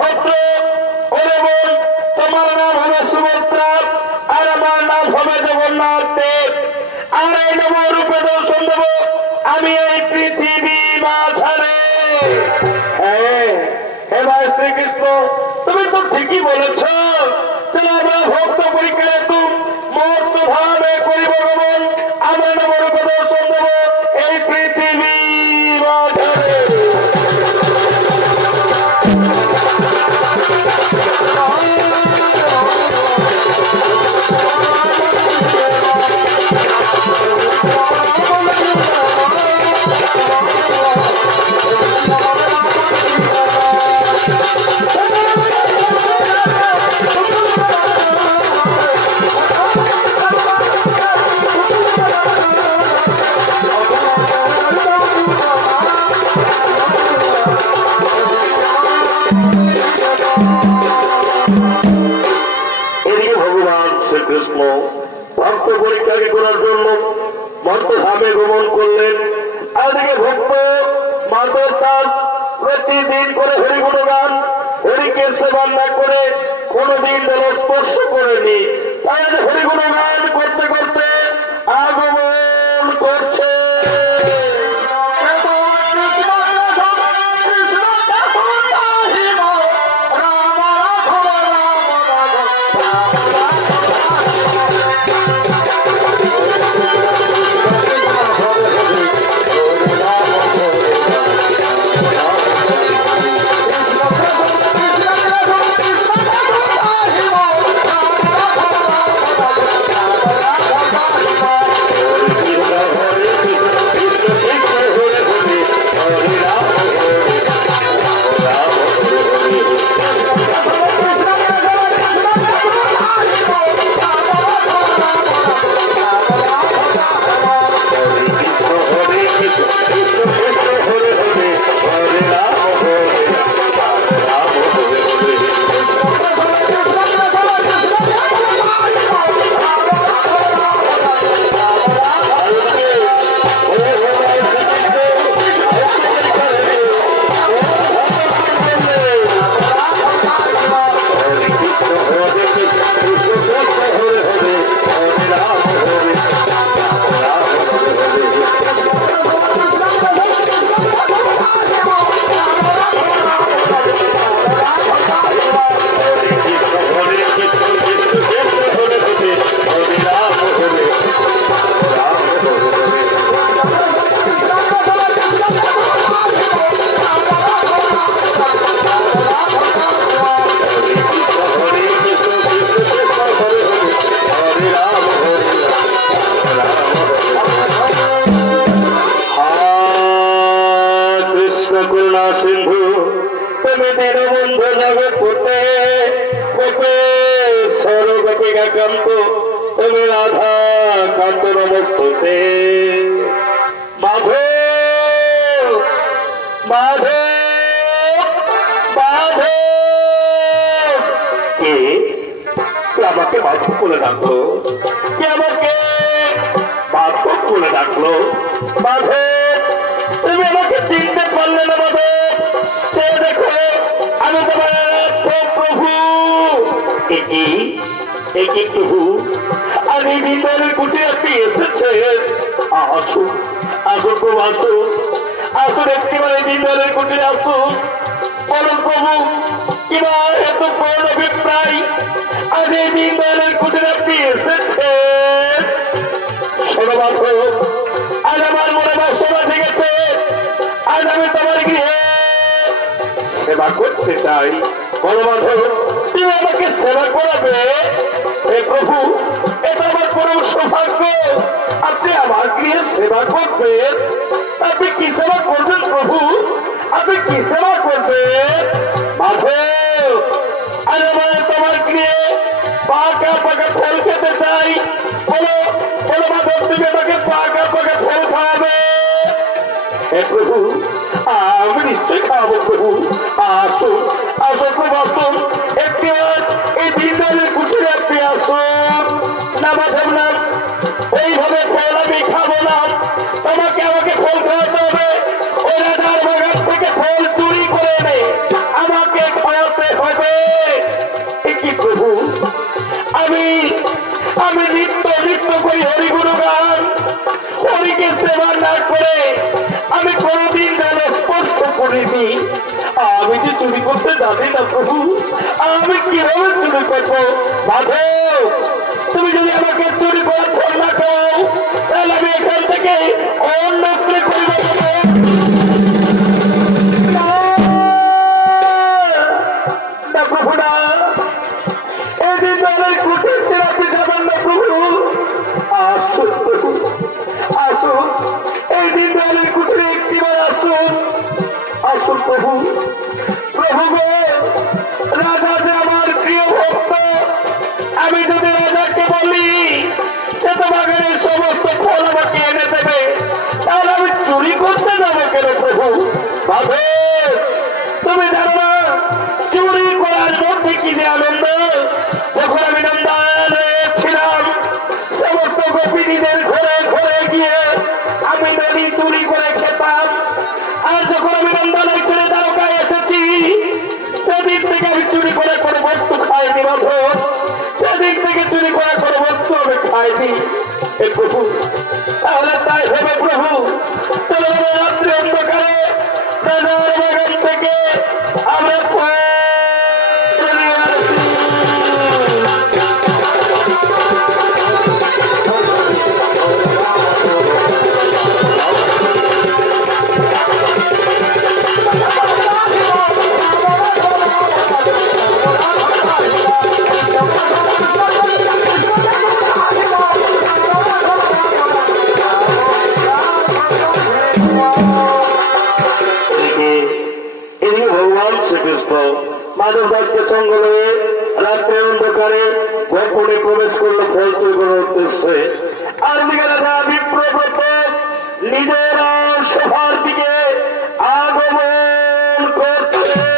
ভদ্র। ওরে বোন, তোমার নাম হবে সুভদ্রা, আর আমার নাম হবে জগন্নাথ দেব। আর এই নবরূপে দর্শন দেব আমি এই পৃথিবী মাঝারে। হ্যাঁ, হে ভাই শ্রীকৃষ্ণ, তুমি তো ঠিকই বলেছ। তাহলে আমরা ভক্ত পরীক্ষা হেতু মস্ত ভাবে করিব গমন। আমরা নবরূপে দর্শন দেব এই পৃথিবী মাঝারে। এদিকে ভগবান শ্রীকৃষ্ণ ভক্ত পরীক্ষাকে করার জন্য মর্তধামে গমন করলেন। এদিকে ভক্ত মাধব দাস প্রতিদিন করে হরিগুণগান, হরিকে সেবা না করে কোনদিন যেন স্পর্শ করেনি। তাই হরিগুণগান করতে করতে আগমন করছে। সিন্ধু তুমি দীনবন্ধু জগৎপতে সর্বগতিকা কান্ত তুমি রাধা কান্ত নমস্তুতে। মাধব মাধব মাধব, কে আমাকে মাধব বলে ডাকলো? কে আমাকে মাধব বলে ডাকলো? মাধব, তুমি আমাকে চিনতে পারলে না মাধব? সে দেখো আমি তোমার প্রভু। একই প্রভু, আমি ভিতরের কুটে আপনি এসেছেন। আসুন আসুন প্রভু, আসুন আসুন, একেবারে ভিতরের কুটে আসুন। বলুন প্রভু, কিবা এত কোন অভিপ্রায় আমি ভিতরের কুটে আপনি এসেছেন? শোনো মাধব, আজ আমার মনে বাসনা জেগেছে, আজ আমি তোমার গৃহে সেবা করতে চাই। বলো মাধব, তুমি আমাকে সেবা করাবে? হে প্রভু, এটা আমার পরম সৌভাগ্য, আপনি আমার গৃহে সেবা করবেন। আপনি কি সেবা করবেন প্রভু? আপনি কি সেবা করবেন? মাধব, আজ আমার তোমার গৃহে পাকা পাকা ফল খেতে চাই। বলো বলো মাধব, তুমি আমাকে পাকা পাকা ফল খাওয়াবে? হে প্রভু, আমি নিশ্চয়ই খাওয়াবো প্রভু। আসুন আসুন প্রভু, আসুন একটিবার এই ভিতরে কুটিরে আপনি আসুন। না মাধব না, ওইভাবে ফল আমি খাবো না, তোমাকে আমাকে ফল খাওয়াতে হবে। ওই রাজার বাগান থেকে ফল চুরি করে এনে আমাকে খাওয়াতে করে আমি কোনদিন যেন স্পর্শ করিনি। আমি যে চুরি করতে জানি না প্রভু, আমি কিভাবে চুরি করবো? মাধব, তুমি যদি আমাকে চুরি করার ফল না করো, তাহলে আমি এখান থেকে অন্য চুরি করবো। না প্রভু না, এই দিন দলের কুটির ছেড়ে আপনি যাবেন না প্রভু। আসুন প্রভু, আসুন, এই দিন দলের কুটিরে একটিবার আসুন। আসুন প্রভু। প্রভু গো, রাজা যে আমার প্রিয় ভক্ত, আমি যদি রাজাকে বলি সে তো বাগানের সমস্ত ফল আমাকে এনে দেবে, তাহলে আমি চুরি করতে যাবো কেন প্রভু? ভাবে তুমি জানো না চুরি করার মধ্যে কি যে আনন্দ। যখন আমি নন্দালয়ে ছিলাম, সমস্ত গোপিনীদের ঘরে ঘরে গিয়ে আমি নদী চুরি করে খেতাম। আর যখন আমি নন্দালয় ছেড়ে দ্বারকায় এসেছি, সেদিক থেকে আমি চুরি করে কোনো বস্তু খাইনি বান্ধব, সেদিক থেকে চুরি করে কোনো বস্তু আমি খাইনি। এ প্রভু, তাহলে তাই হবে প্রভু, চলো রাত্রি অন্ধকারে রাজার বাগান থেকে আমরা মাধব দাসকে সঙ্গ নিয়ে রাত্রে অন্ধকারে গোপনে প্রবেশ করলো ফল চুরি করার উদ্দেশ্যে। আর বিকেলে বিপ্রব্রত নিজের সভার দিকে আগমন করছে।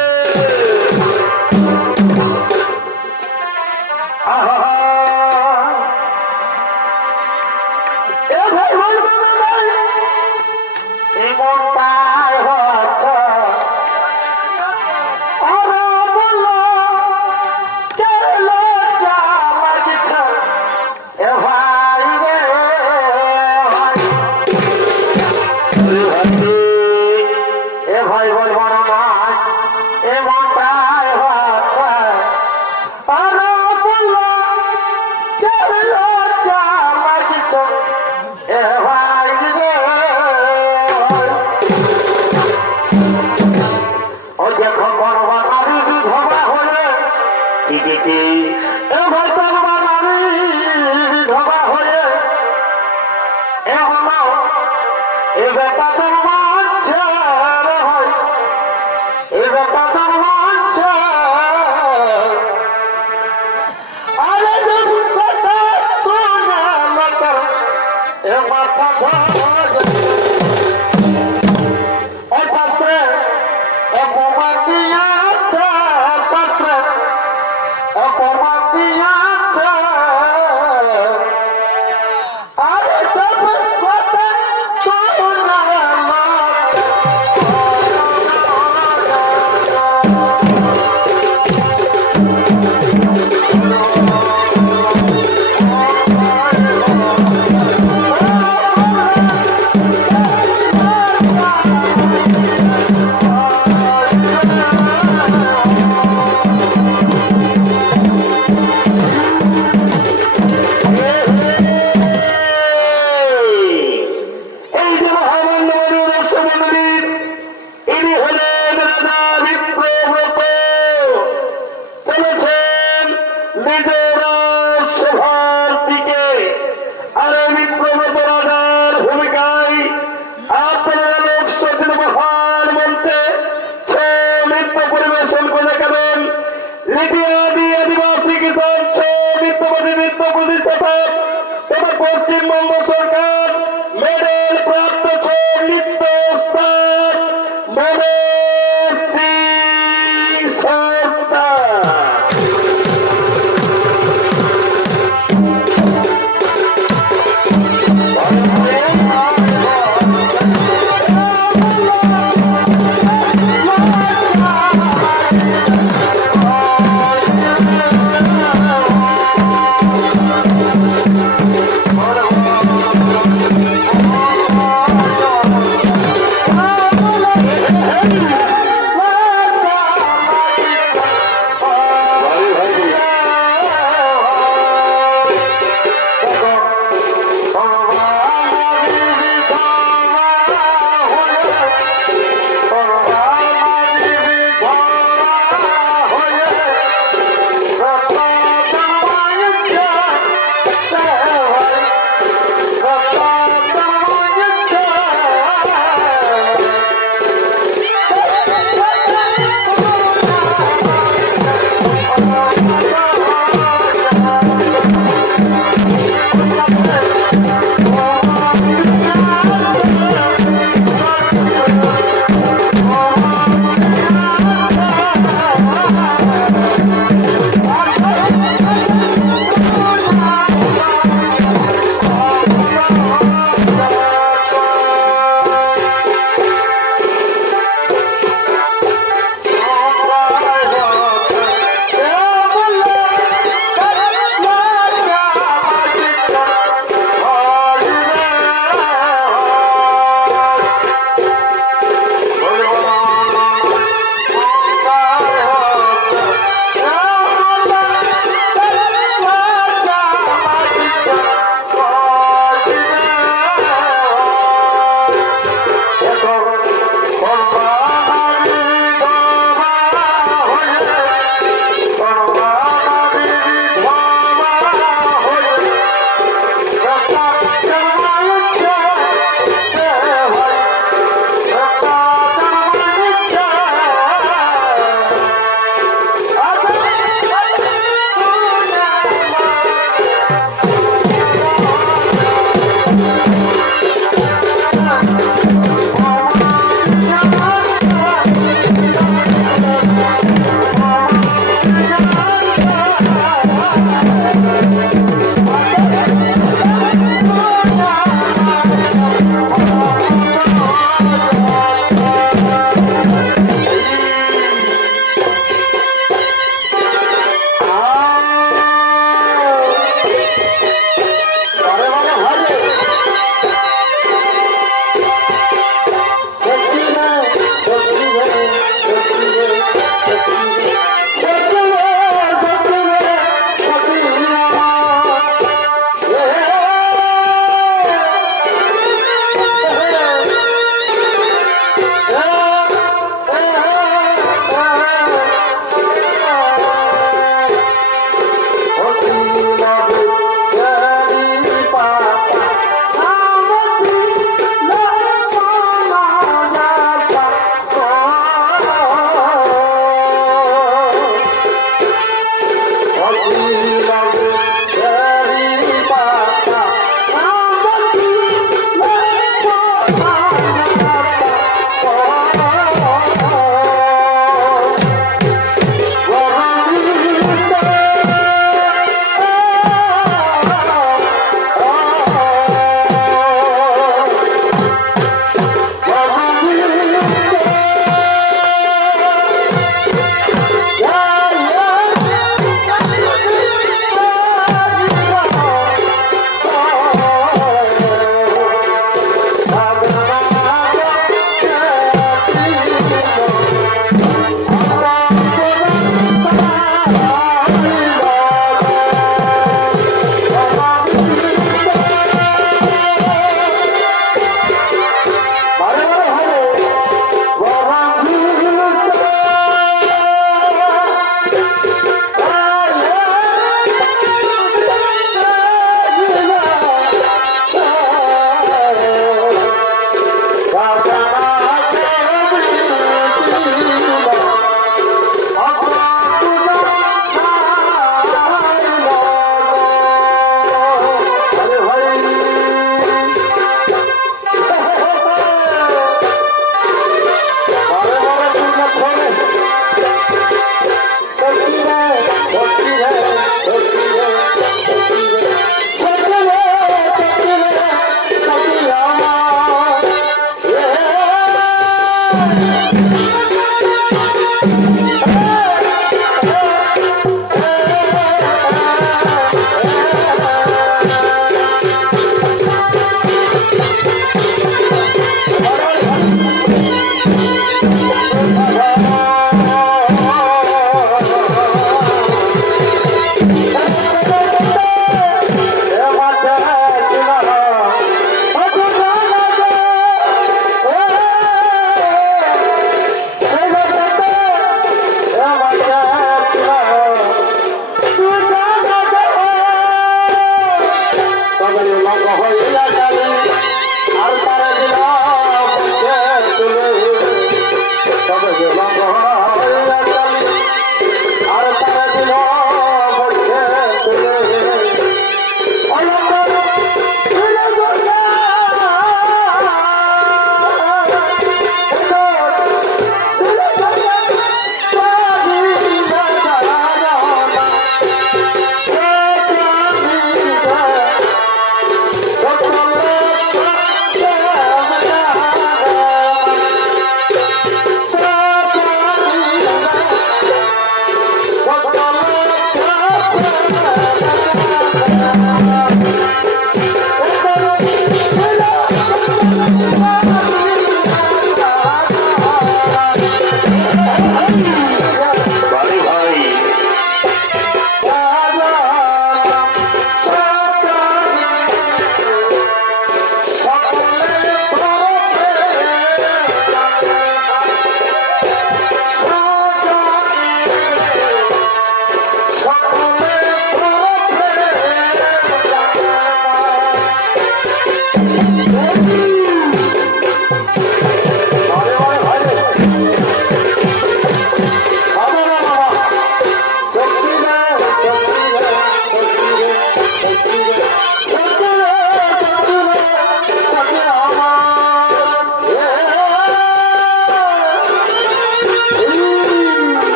পশ্চিমবঙ্গ সরকার মেডেল প্রাপ্ত নৃত্য উস্তাদ মনোজ সিং সর্দার।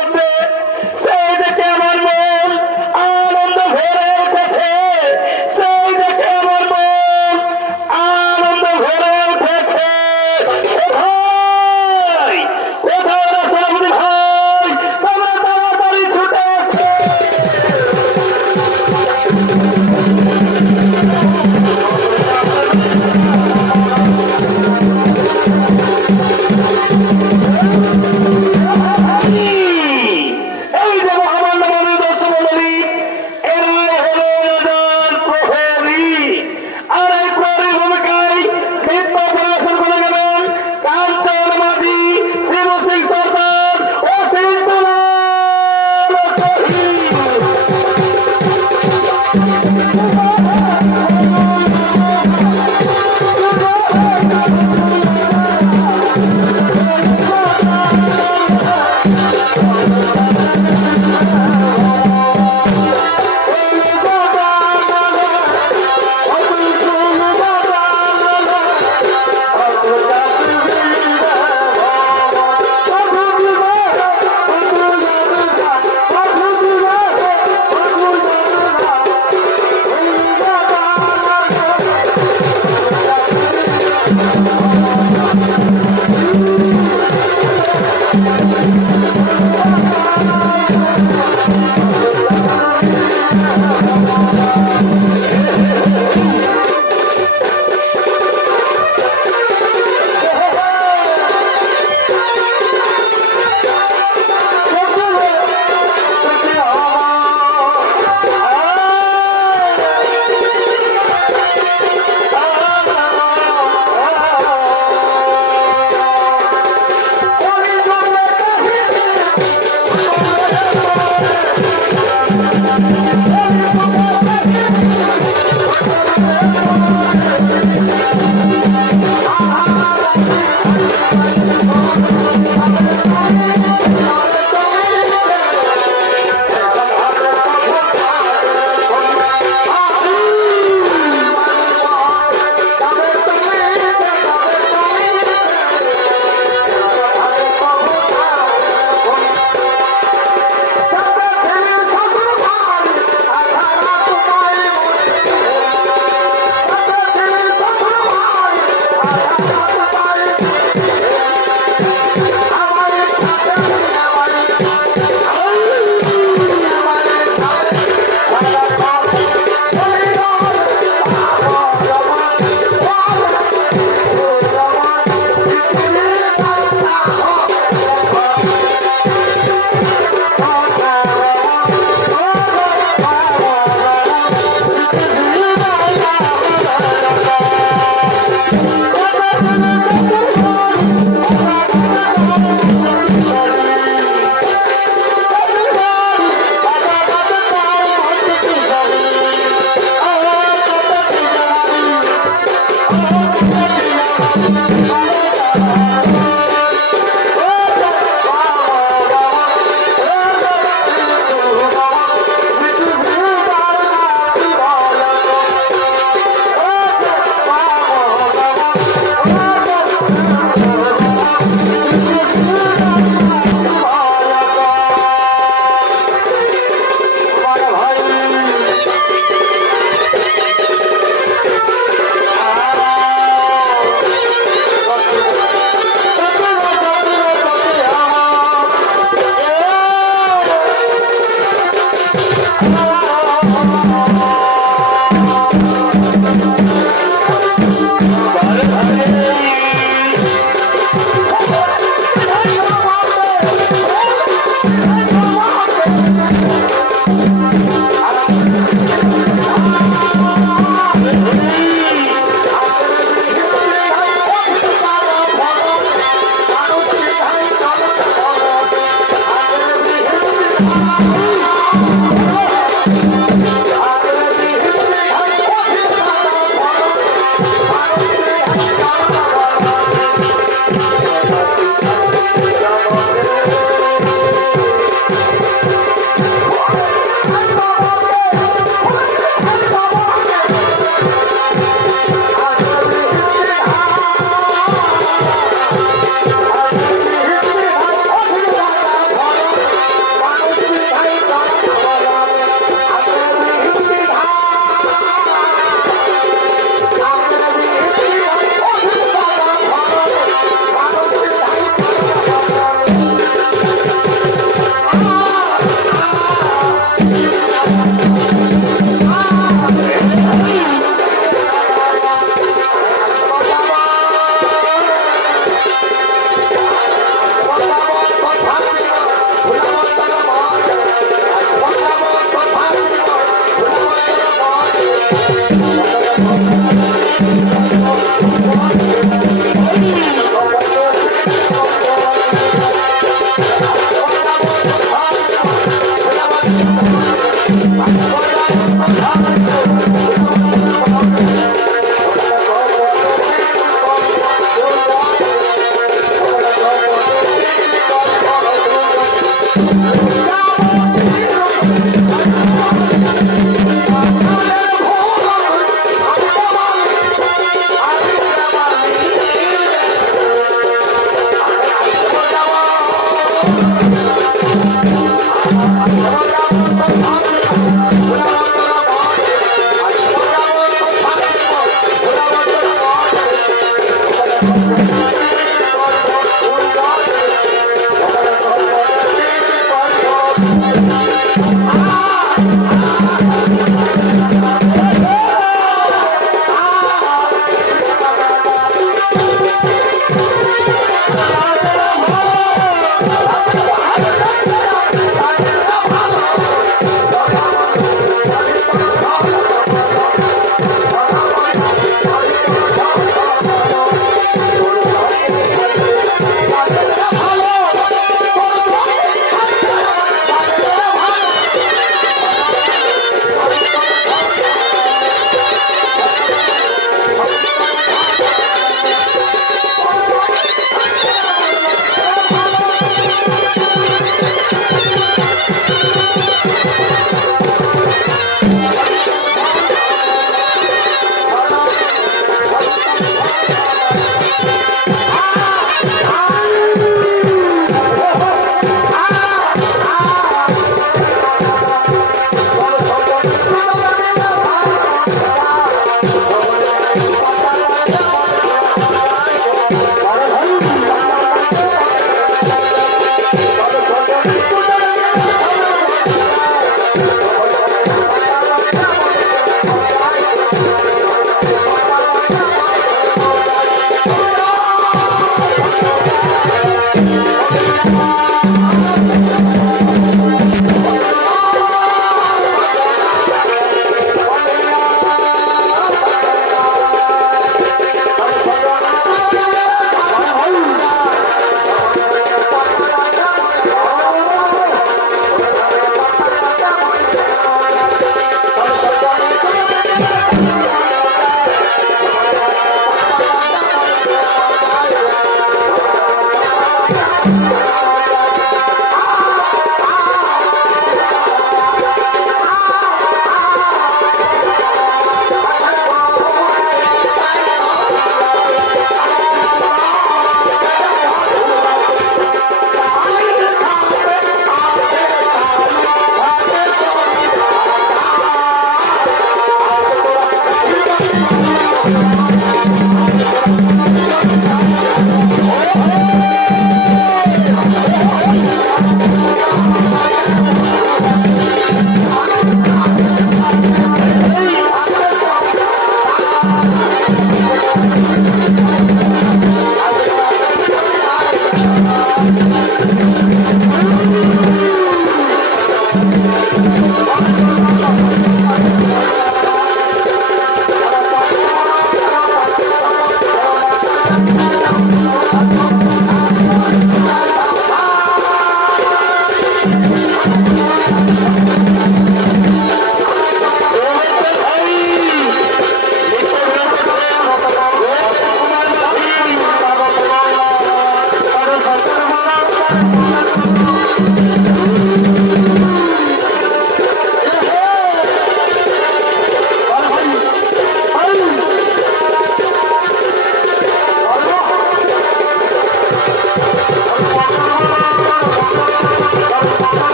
করতে সেই দেখে আমার মন আনন্দ ভরে উঠেছে, সেই দেখে আমার মন আনন্দ ভরে উঠেছে। ভাই কোথায় রাসাবুদি ভাই, তোমরা তাড়াতাড়ি ছুটে আসো। এই যে মহামান্য মনে দর্শক মন্ডলী, এরাই হলো রাজার প্রহরী। আর এই প্রহরীর ভূমিকায় নৃত্য পরিবেশন করে গেলেন কাঞ্চন মাঝি, শিবু সিং সরকার ও সিন্ধুলাল শহীদ।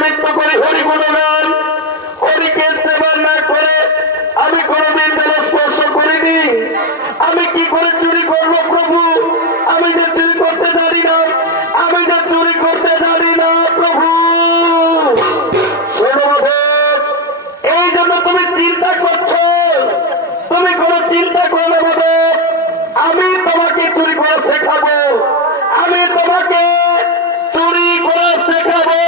নিত্য করে হরি গুণগান, হরিকে সেবা না করে আমি কোনোদিন তারা স্পর্শ করিনি। আমি কি করে চুরি করবো প্রভু? আমি যে চুরি করতে জানি না, আমি যে চুরি করতে জানি না প্রভু। শোনো মাধব, এই জন্য তুমি চিন্তা করছো। তুমি কোনো চিন্তা করো না মাধব, আমি তোমাকে চুরি করা শেখাবো। আমি তোমাকে চুরি করা শেখাবো।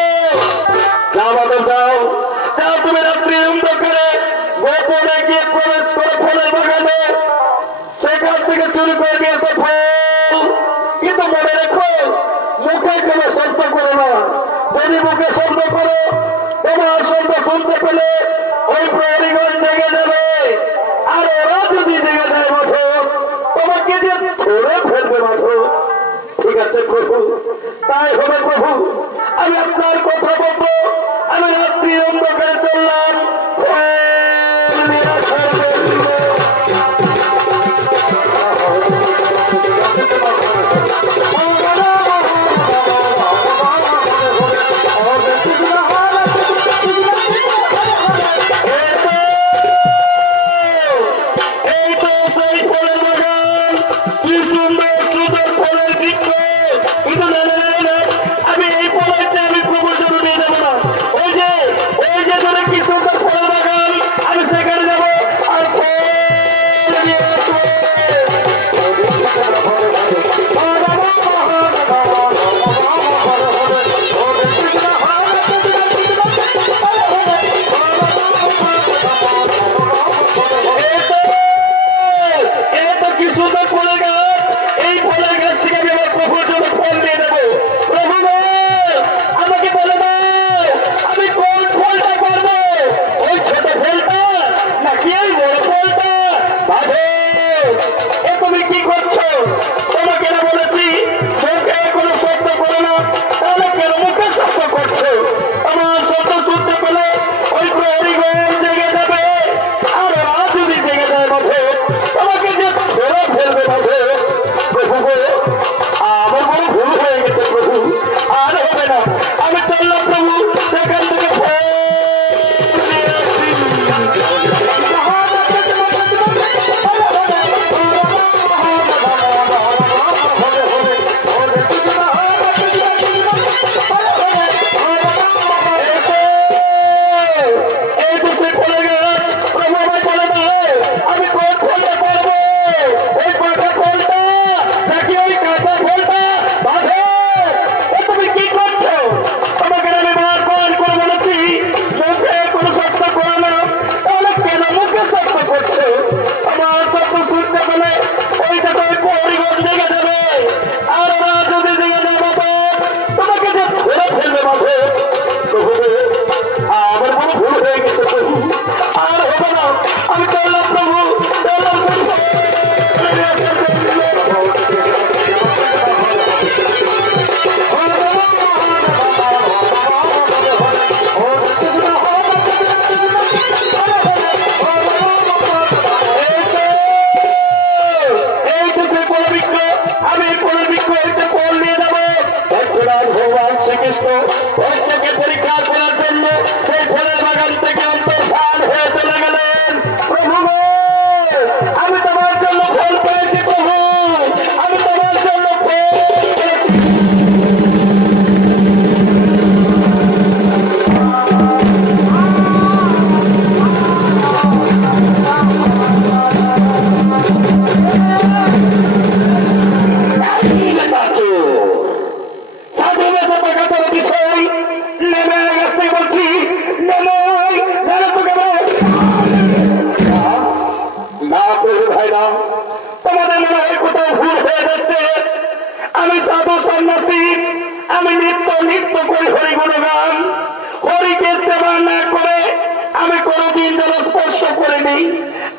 যাও মাধব যাও, যাও তুমি রাত্রি অন্ধকারে গোপনে গিয়ে প্রবেশ করো ফলের বাগানে, সেখান থেকে চুরি করে দিয়েছে ফল। কিন্তু মনে রেখো, মুখে কোনো শব্দ করো না। যদি মুখে শব্দ করো, তোমার শব্দ শুনতে পেলে ওই প্রহরীগণ জেগে যাবে। আর ওরা যদি জেগে যায় মাঠো, তোমাকে যে ধরে ফেলবে মাঠো। ঠিক আছে প্রভু, তাই হবে প্রভু। আমি আপনার কথা বলবো। আমি রাত্রি অন্ধকারে চললাম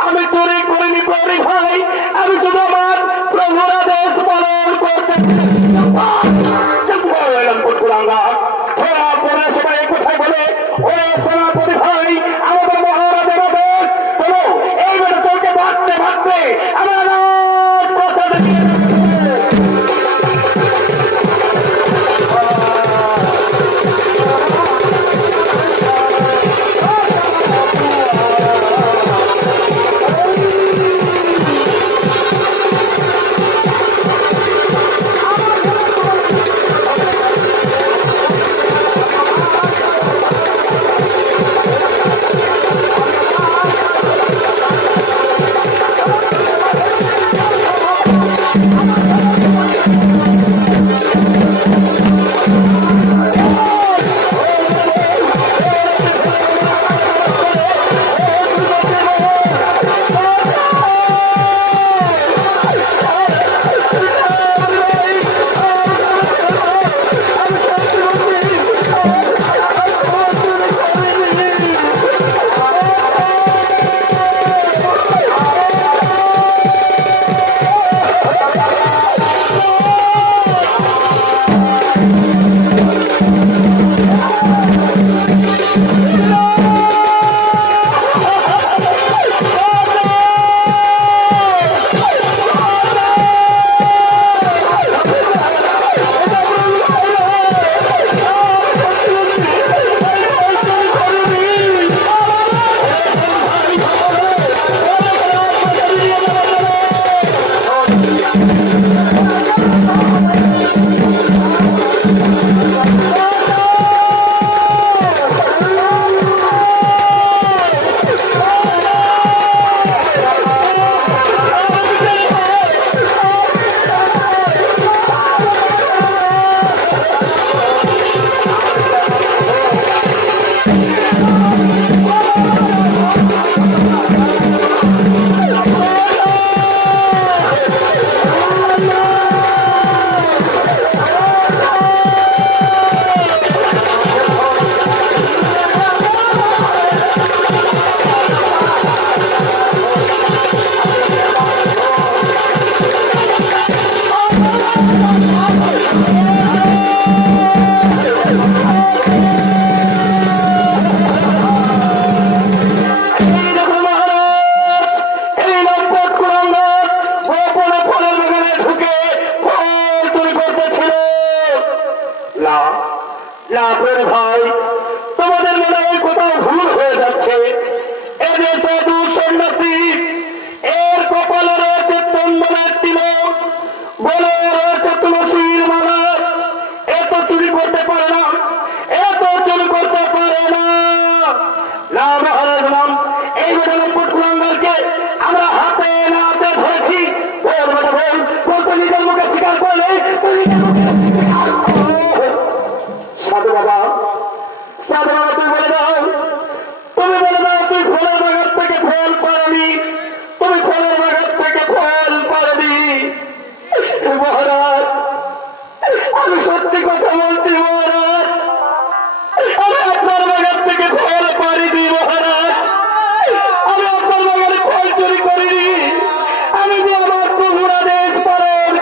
আমি চুরি করিনি প্রহরী ভাই, আমি শুধু আমার প্রভুর আদেশ পালন করতে সবাই কোথায় বলে ও সেনাপতি ভাই, আমাদের মহারাজের আদেশ চলো এইবারে তোকে ভাবতে ভাবতে আমার কথা না না প্রিয় ভাই, তোমাদের মনে হয় কোথাও ভুল হয়ে যাচ্ছে। এই যে সাধু সন্ন্যাসী, এর কপালে রয়েছে চন্দনের তিলক, বলে রয়েছে তুলসীর মালা। এত চুরি করতে পারে না, এত চুরি করতে পারে না। না মহারাজ নাম এই বেটা লম্পট কুলাঙ্গারকে আমরা হাতে না হাতে ধরেছি। বল বেটা বল, বল তো নিজের মুখে স্বীকার করলে, তুই নিজের মুখে স্বীকার কর। সাধু বাবা, সাধু বাবা, তুই বলে দাও, তুমি বলে দাও, তুই ফলের বাগান থেকে ফল পারবি, তুমি ফলের বাগান থেকে ফল পারবি। মহারাজ, আমি সত্যি কথা বলছি মহারাজ, আমি আপনার বাগান থেকে ফল পারিনি মহারাজ, আমি আপনার বাগানে ফল চুরি করিনি। আমি যে আমার প্রভুর আদেশ পালন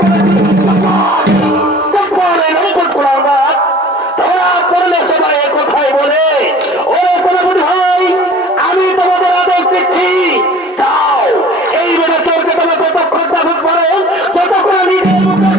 সবাই কোথায় বলে, ও সেনাপতি ভাই, আমি তোমাদের আদেশ দিচ্ছি, যাও এই বেলা চোরকে তোমরা যতক্ষণ দাবি করো, ততক্ষণ নিজের মুখে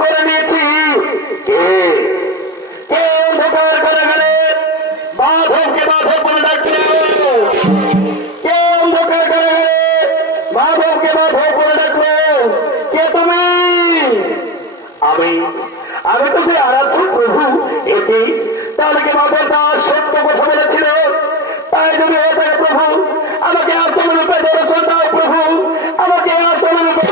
করে নিয়েছি। আমি আমি তো সেই আরাধ্য প্রভু এটি। তাহলে কি মাধব দাস সত্য কথা বলেছিল? তাই যদি হয়ে থাকে প্রভু, আমাকে আসল রূপে দর্শন দাও প্রভু, আমাকে আসল রূপে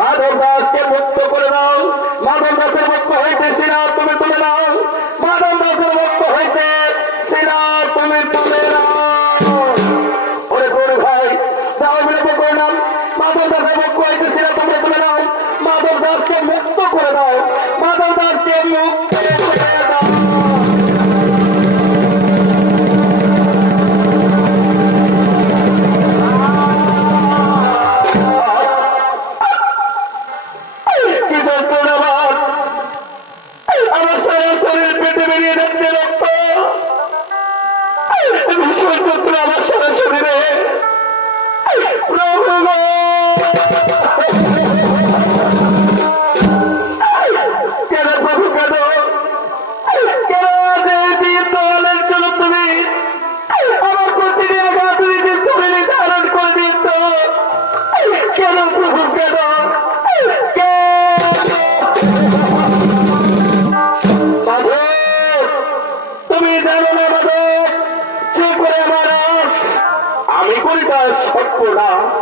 মাধব দাসকে মুক্ত করে দাও। মাধব দাসের মুক্ত হইতে সিনা তুমি তুলে নাও। মাধব দাসের মুক্ত হইতে সিনা তুমি তুলে নাও। ওরে গরু ভাই যাও বিলম্ব করে নাও। মাধব দাসের মুক্ত হইতে সিনা তুমি তুলে নাও। মাধব দাসকে মুক্ত করে দাও। মাধব দাসকে মুক্ত করে দাও। আমার সারা শরীর পেটে বেরিয়ে যাচ্ছে রক্ত, ভীষণ যন্ত্রণা আমার সারা শরীরে। প্রভু কেন প্রভু কেন কেন জন্য তুমি আমার প্রতিটি আঘাত নিজের শরীরে ধারণ করে দিয়েছ? কেন প্রভু কেন? তুমি জানো না মাধব, যে করে আমার আস আমি করি তার সর্বনাশ।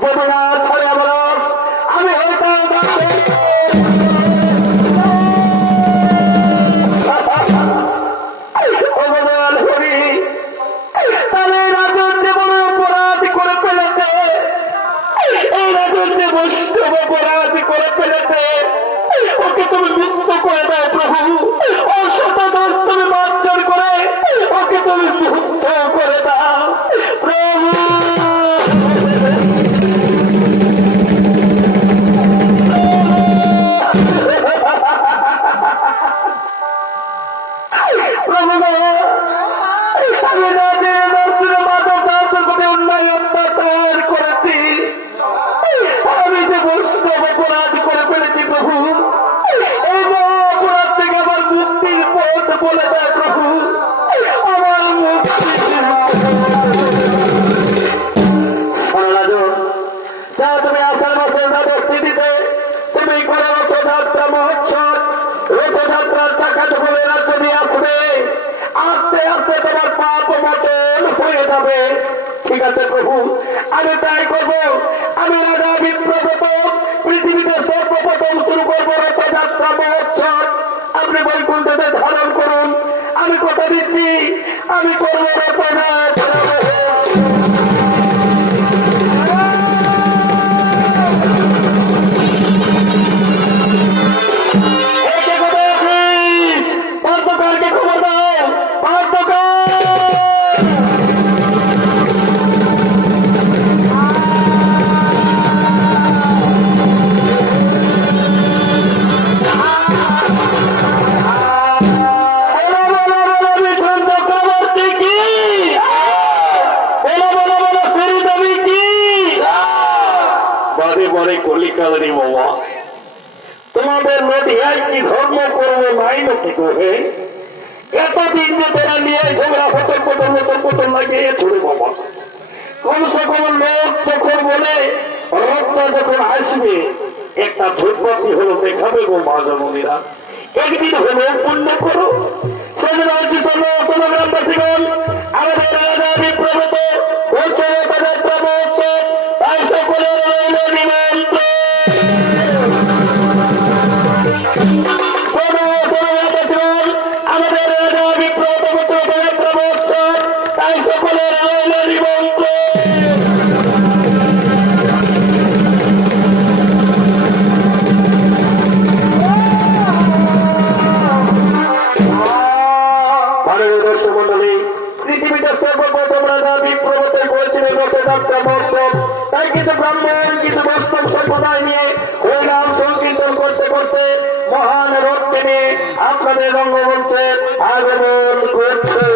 দেব না ছাড়ে আমার আস আমি হইতাম ভগবান হরি। তাহলে রাজন্যে বড় অপরাধ করে ফেলেছে, এই রাজন্যে বৈষ্ণব অপরাধ করে ফেলেছে। ওকে তুমি মুক্ত করে দাও প্রভু। ও শত দোষ তুমি মার্জন করে ওকে তুমি মুক্ত করে দাও প্রভু। প্রভু আমি মাধব দাসের প্রতি অন্যায় অত্যাচার করেছি, আমি যে বৈষ্ণব অপরাধ করে ফেলেছি প্রভু। এই অপরাধ থেকে আমার মুক্তির পথ বলে দেয় প্রভু। আমার মুক্তি যা তুমি আষাঢ় মাসের দ্বাদশী দিতে তুমি করো রথযাত্রা মহোৎসব। রথযাত্রার টাকা যখন রাজ্য দিয়ে আসবে, আস্তে আস্তে তোমার পাপ মোচন হয়ে যাবে। ঠিক আছে প্রভু, আমি তাই করবো। আমি রাজা বিপ্রভূত পৃথিবীতে সর্বপ্রথম শুরু করবো রথযাত্রা মহোৎসব। আপনি বৈকুণ্ঠতে ধারণ করুন, আমি কথা দিচ্ছি আমি করবো রথযাত্রা। পার্থকারকে খবর দাও, পার্থকার কলিকালের বাবা তোমাদের নদিয়ায় কি ধর্ম করবো নাই নাকি তোহে? এতদিন যে তোরা নিয়ে ঝগড়া ফটল ফটল মতন ফটল লাগিয়ে ছড়ে বাবা। কমসে কম লোক যখন বলে রক্ত যখন আসবে একটা ধূপবাতি হলো দেখাবে গো মা জননীরা। একদিন হলো পুণ্য করো। সেজন্য হচ্ছে গ্রামবাসীগণ আমাদের রাজা বিপ্রভূত রথযাত্রা মহোৎসব তাই সকলের নিমন্ত্রণ। আমাদের রাজা বিপ্রভূত রথযাত্রা মহোৎসব তাই সকলের নিমন্ত্রণ। যাত্রা মহোৎসব। তাই কিছু ব্রাহ্মণ কিছু বৈষ্ণব সম্প্রদায় নিয়ে হরিনাম সংকীর্তন করতে করতে মহান রথ টেনে আপনাদের রঙ্গমঞ্চে আগমন করছে।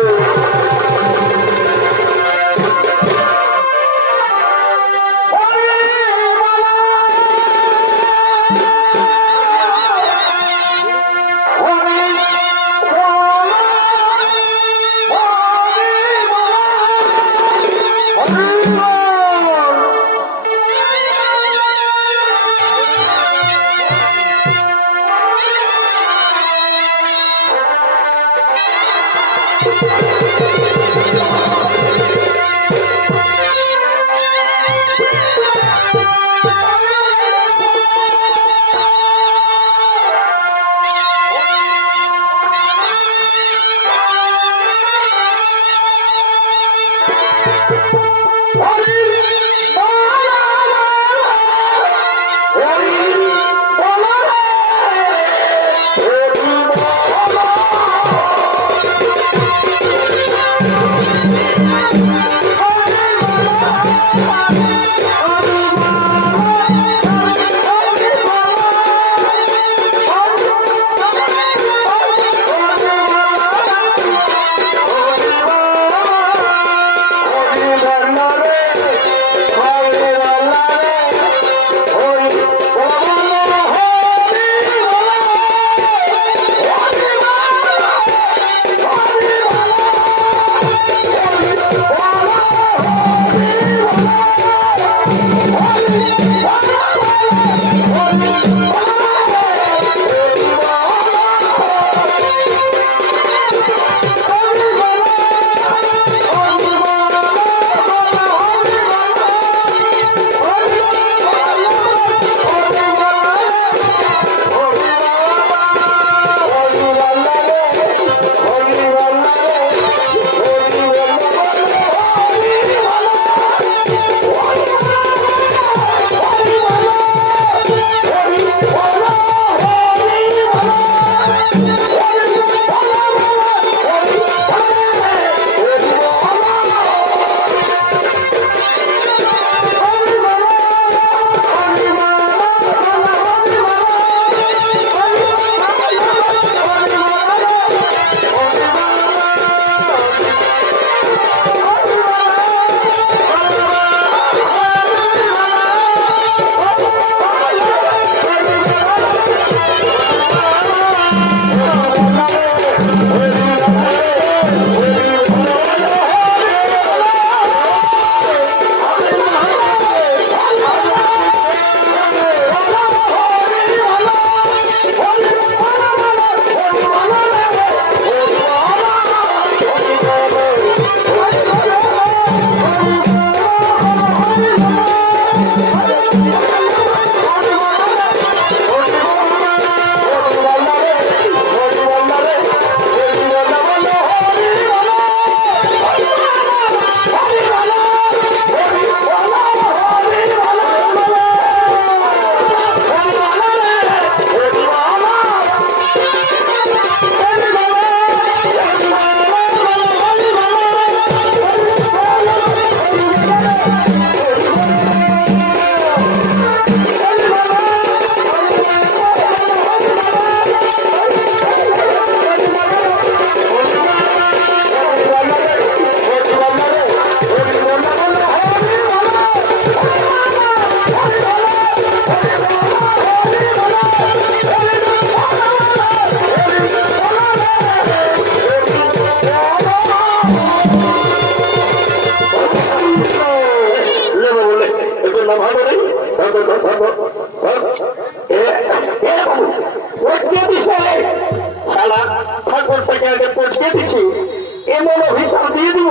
এমন অভিশাপ দিয়ে দিব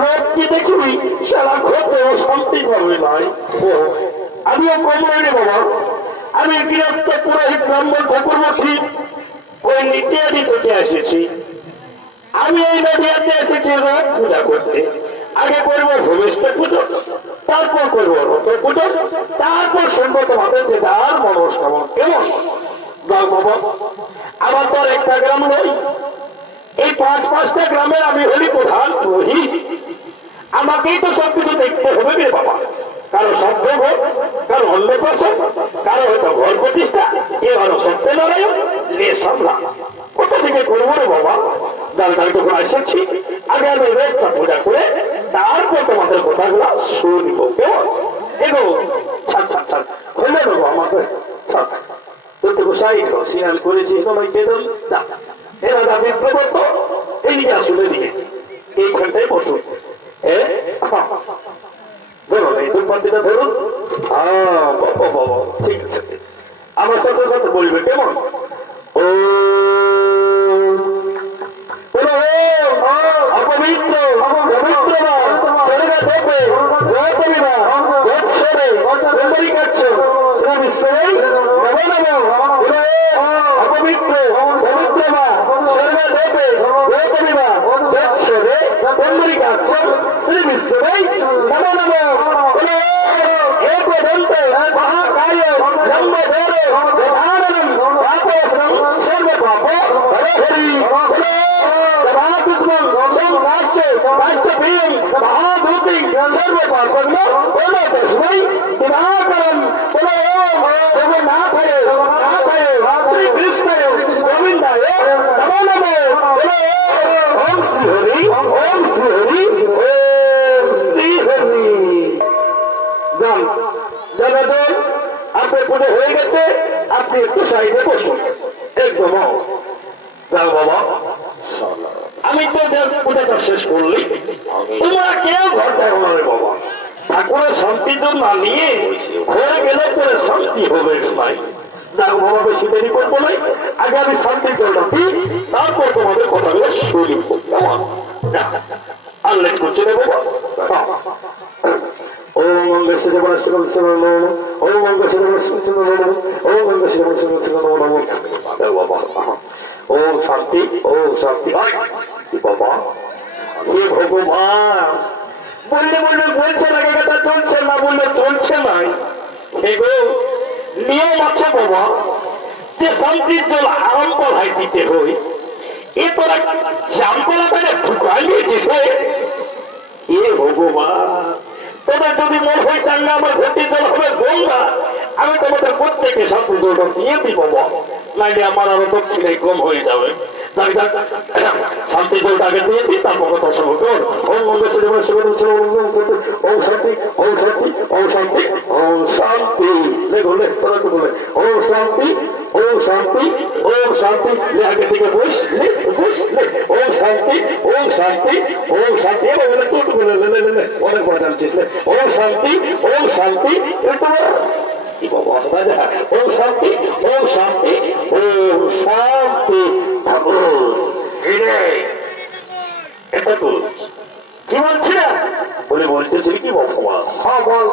লোককে দেখবি সারা ক্ষোভে ও শান্তি পাবে নাই। আমিও কম নই বাবা, আমি গৃহস্থ পুরোহিত ব্রাহ্মণ ঠাকুর বসি ওই নিত্যাদি থেকে এসেছি। আমি এই নদিয়াতে এসেছি রথ পূজা করতে। আগে করবো ভূমিষ্ঠ পুজো, তারপর করবো রথ পুজো, তারপর শুনবো তোমাদের যে যার মনস্কামনা। কেমন বাবা? আমার তো আর একটা গ্রাম নই, এই 5-5টা গ্রামের আমি হলি প্রধান পুরোহিত। আমাকেই তো সবকিছু দেখতে হবে রে বাবা। কারো শব্দ ভোগ, কারো অন্নপ্রাশন, কারো হয়তো ঘর প্রতিষ্ঠা, কেউ আরো সত্যনারায়ণ রে সামলা। কোথা থেকে করবো রে বাবা? ডালটাল যখন এসেছি, আগে আমি রোগটা পূজা করে তারপর তোমাদের কথাগুলো শুনব। কেমন এগো? ছাড় ছাড় ছাড়, খুলে দেবো আমাকে। তোর তো সাইড সিনাল করেছি সময় বেদন না। এরা দাবি প্রবর্ত এদিকে আসলে দিকে এইখানটায় বসুন। ধরুন এই দুপাতিটা ধরুন। ঠিক আছে, আমার সাথে সাথে বলবে। কেমন? ও অপবিত্র অপবিত্র পবিত্রবা সর্বা দেবে গৌতমীবা যৎসরে পন্ডরিকাক্ষ শ্রী বিষ্ণুবৈ নমো নমো। হে পদন্ত মহাকায় লম্বোদর প্রধানম পাপোষ্ণম সর্বপাপ হরি সভাপুষ্পম সংঘাস্তে রাষ্ট্রপ্রিয়ম মহাদূতিং সর্বপাপন্ন পূর্ণতস্मै দিবাকরম। বলো জগন্নাথায় শ্রী কৃষ্ণায় গোবিন্দায় নমো নমো। ওম শ্রী হরি, ওম শ্রী হরি, ওম শ্রী হরি। যান জনগণ, আপনার পুজো হয়ে গেছে, আপনি একটু সাইডে বসুন। একদম যাও বাবা, আমি তো পুজোটা শেষ করলি, তোমরা কেউ ঘর থাকো না রে বাবা। ঠাকুরের শান্তির জন্য নিয়ে ঘরে গেলে পরে শান্তি হবে নাই। যাও বাবা, বেশি দেরি করবো নাই, আগে আমি শান্তির জলটা দিই, তারপর তোমাদের কথাগুলো শুনি। কেমন? আর লেট করছে রে বাবা। ওম অঙ্গে শ্রী বনস্পতি নমঃ, ওম অঙ্গে শ্রী বনস্পতি নমঃ, ওম অঙ্গে শ্রী বনস্পতি নমঃ। বাবা ওম শান্তি, ওম শান্তি। বাবা হে ভগবান, বললে বললে বলছে না, কথা চলছে না, বললে চলছে নাই। এগো নিয়ম আছে বাবা, যে শান্তির জল আরম্ভ ভাই দিতে হয়, এ তোরা জামকলা পেলে ঢুকাই নিয়েছিস। এ ভগবান, তোদের যদি মন হয় চাঙ্গা, আমার ঘটির জল হবে গঙ্গা, আমি তোমাদের প্রত্যেকে শান্তি জলটা দিয়ে দিব, নাইলে আমার আরো দক্ষিণে কম হয়ে যাবে। শান্তি জলটাকে দিয়ে দিই, তারপর কথা শুরু কর। ওম মঙ্গল শ্রী ওম শান্তি, ওম শান্তি, ওম শান্তি, ওম শান্তি। লেখলে তোরা তো বলে ওম শান্তি, ওম শান্তি, ওম শান্তি। আগে থেকে বস লে, বস লে। ওম শান্তি, ওম শান্তি, ওম শান্তি। এবার তো অনেক বড় জানছিস। ওম শান্তি, ওম শান্তি। ওম শান্তি, ওম শান্তি, ওম শান্তি। এটা তো কি বলছি না বলে বলতেছি কি ভগবান? হ্যাঁ বল।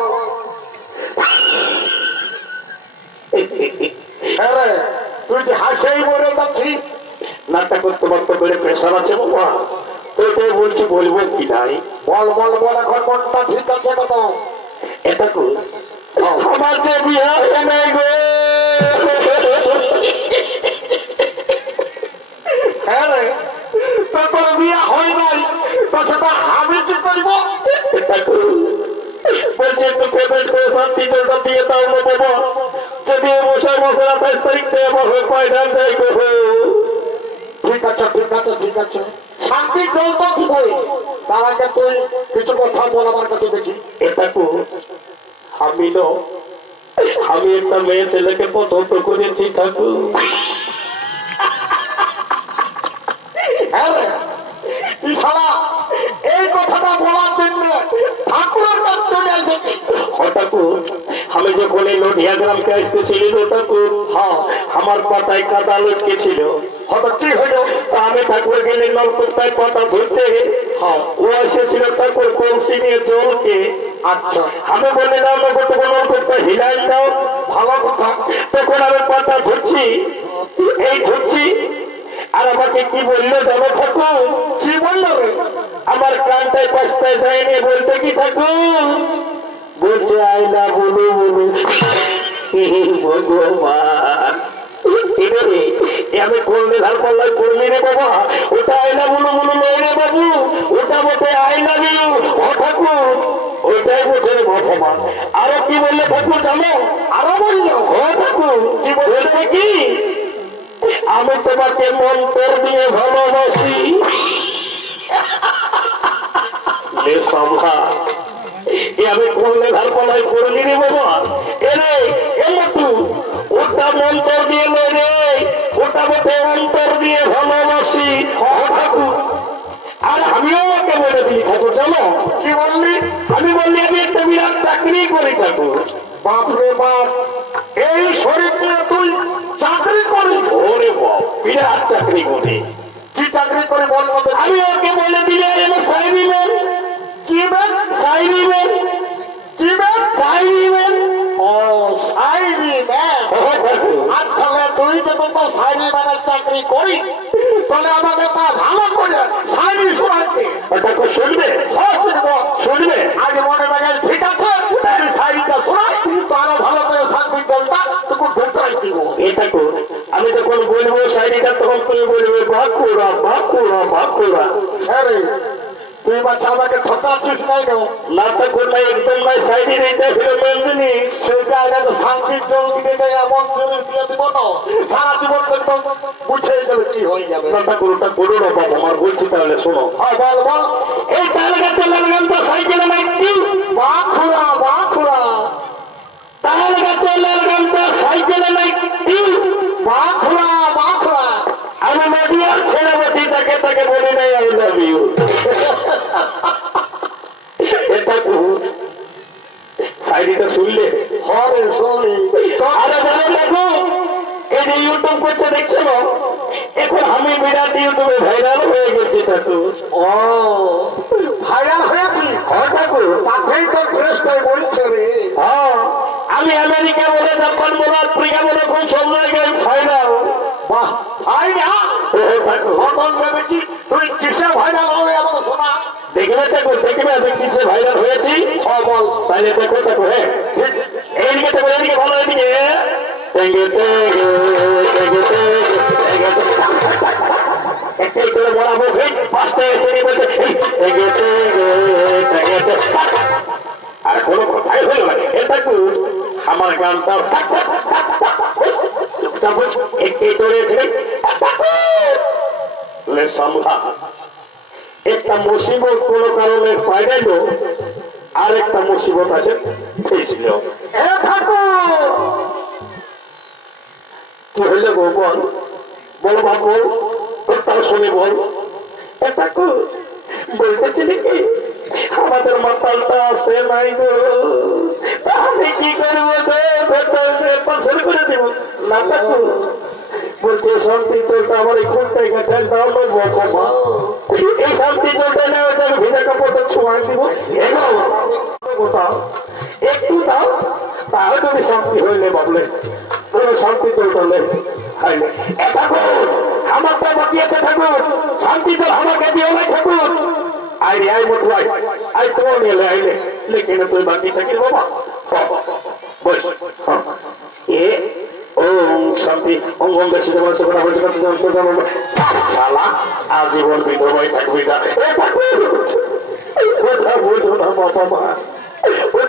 তুই যে হাসেই মরে যাচ্ছিস, নাটক করতে বলতে বেড়ে প্রেশার আছে বাবা, তোটাই বলছি, বলবো কি নাই? বল বল বল, এখন মনটা ঠিক আছে কত? এটা তো আমার যে বিয়ে হয় নাই গো। হ্যাঁ রে, তোর বিয়ে হয় নাই, তো সেটা আমি কি করবো? বলছি একটু পেমেন্ট করে শান্তি জলটা দিয়ে দাও না বাবা, যদি মশাই মশাই 28 তারিখ থেকে আমার কয়টা যাই গো। ঠিক আছে ঠিক আছে ঠিক আছে, শান্তির জল তো কি করে, তার আগে তুই কিছু কথা বল আমার কাছে দেখি। এটা তো আমি একটা মেয়ে ছেলেকে পছন্দ করেছি ঠাকুর। এই কথাটা বলার জন্য ঠাকুরের কাছ চলে এসেছি। ঠাকুর, আমি যখন এই নদিয়া গ্রামকে আসতেছিলি ঠাকুর, হ্যাঁ আমার পাতায় কাদা লটকে ছিল। হঠাৎ কি হলো, আমি ঠাকুর গেলে নলকূপায় পাতা ধরতে, হ্যাঁ ও এসেছিল ঠাকুর কলসি নিয়ে জলকে। আচ্ছা, আমি বলে দাও নলকূপটা নলকূপটা হিলাই দাও। ভালো কথা। তখন আমি পাতা ধরছি, এই ধরছি, আর আমাকে কি বললো জানো ঠাকুর? কি বললো? আমার কানটায় পাঁচটায় যায়নি, বলছে কি ঠাকুর? বলছে আইলা বলু বলু। ভগবান, আমি করলে ধার পাল্লাই করলি রে বাবা, ওটা আয়না বলো বলো নয় রে বাবু, ওটা বটে আয়না দিও ও ঠাকুর, ওইটাই বটে রে ভগবান। আরো কি বললে ঠাকুর জানো? আরো বললো ও ঠাকুর কি বলছে কি, আমি তোমাকে মন্ত্র দিয়ে ভালোবাসি। আমি করলে ধার পাল্লাই করলি রে বাবা, এরে এমতু ওটা মন্ত্র দিয়ে নয় রে, ওটা বটে অন্তর দিয়ে ভালোবাসি ও ঠাকুর। আর আমিও ওকে বলে দিই ঠাকুর জানো কি বললি, আমি বললি আমি একটা বিরাট চাকরি করি ঠাকুর। বাপরে বাপ, এই শরীর নিয়ে তুই চাকরি করিস? ওরে বাপ, বিরাট চাকরি করি। কি চাকরি করে বল? আমি ওকে বলে দিলে সাইরিম্যান। কি ম্যান? সাইরিম্যান। কি ম্যান? সাইরিম্যান। ও সাইরিম্যান। আচ্ছা তুই যখন তো সাইরিম্যানের চাকরি করিস, তাহলে আমাকে তা ভালো করে সাইরি শোনাইতে। ওটা তো শুনবে? হ্যাঁ শুনবো। শুনবে? আজ মনে লাগাই ঠিক আছে, তুই সাইরিটা শোনাই, তো আরো ভালো করে সার্বিক দলটা তোকে ঢোকাই দিব। এটা তো আমি যখন বলবো সাইরিটা, তখন তুমি বলবে বাঁকুড়া বাঁকুড়া বাঁকুড়া। হ্যাঁ রে, তুই বাচ্চা আমাকে ঠকাচ্ছিস নাই কেউ? না তো করলে একদম নাই, সাইডে এইটা ফিরে মেনদিনি সেটা তো শান্তির জল দিতে যাই, এমন জিনিস দিয়ে দিব না সারা জীবন কিন্তু বুঝেই যাবে কি হয়ে যাবে। ওটা করোটা করো না বাবা, আমার বলছি তাহলে শোনো। হ্যাঁ বল বল। এই তাল গাছে লাগলাম তো সাইকেলে নাই কি বাঁকুড়া বাঁকুড়া, তাল গাছে লাগলাম তো সাইকেলে নাই কি বাঁকুড়া বাঁকুড়া। আমি নদীয়ার ছেলে বটি, তাকে তাকে বলে নাই আই লাভ ইউ। এটা সাইডিটা শুনলে? হরে শুনি। আরে জানো দেখো, এই যে ইউটিউব করছে দেখছো না, এখন আমি বিরাট ইউটিউবে ভাইরাল হয়ে গেছি ঠাকুর। ও ভাইরাল হয়েছি? হ্যাঁ ঠাকুর, তাকেই তো ড্রেসটাই বলছে রে। হ্যাঁ, আমি আমেরিকা বলে, জাপান বলে, আফ্রিকা বলে, কোন সব জায়গায় ভাইরাল। বাহ ভাইরাল। দেখি তুই কিসে ভাইরাল হবে আমার শোনা। দেখবে দেখো, দেখবে আমি কিসে ভাইরাল হয়েছি। বল তাইলে দেখো দেখো। হ্যাঁ এইদিকে দেখো, এইদিকে ভালো, এইদিকে একটাই করে বলা মুখ, পাঁচটা এসে বলছে আর কোনো কথাই হলো না। এটা আমার গানটা একটাই করে একটা মুসিবত কোন কারণে পাইল, আর একটা মুসিবত আছে পেয়েছিল। কি হইলে গো বল, বল বাবু, তাও শুনি বল। বলতেছিলি কি আমাদের মাতালটা আছে নাই গো, আমি কি করবো পাশে করে দেব না থাকু। বলছে শান্তি জলটা আমার এই কোনটাই গাছের দাও বাবা, এই শান্তি জলটা নেই, ওটাকে ভিজা কাপড়টা ছোঁয়াই দিব কোথাও একটু দাও, তাহলে তুমি শান্তি হইলে বাবলে শান্তি জলটা নেই খাইলে। ঠাকুর আমার তো বাকিয়েছে ঠাকুর, শান্তি জল আমাকে দিও না ঠাকুর। আইরে আই মতো আই, আই তোমার নিয়ে আইলে লেকিন তুই বাকি থাকিস বাবা। বস এ ওম শান্তি ওম ওম বেশি দেওয়া আছে কথা বলছে শালা আজীবন বিধবাই থাকবি না। কথা বলছো না বাবা মা।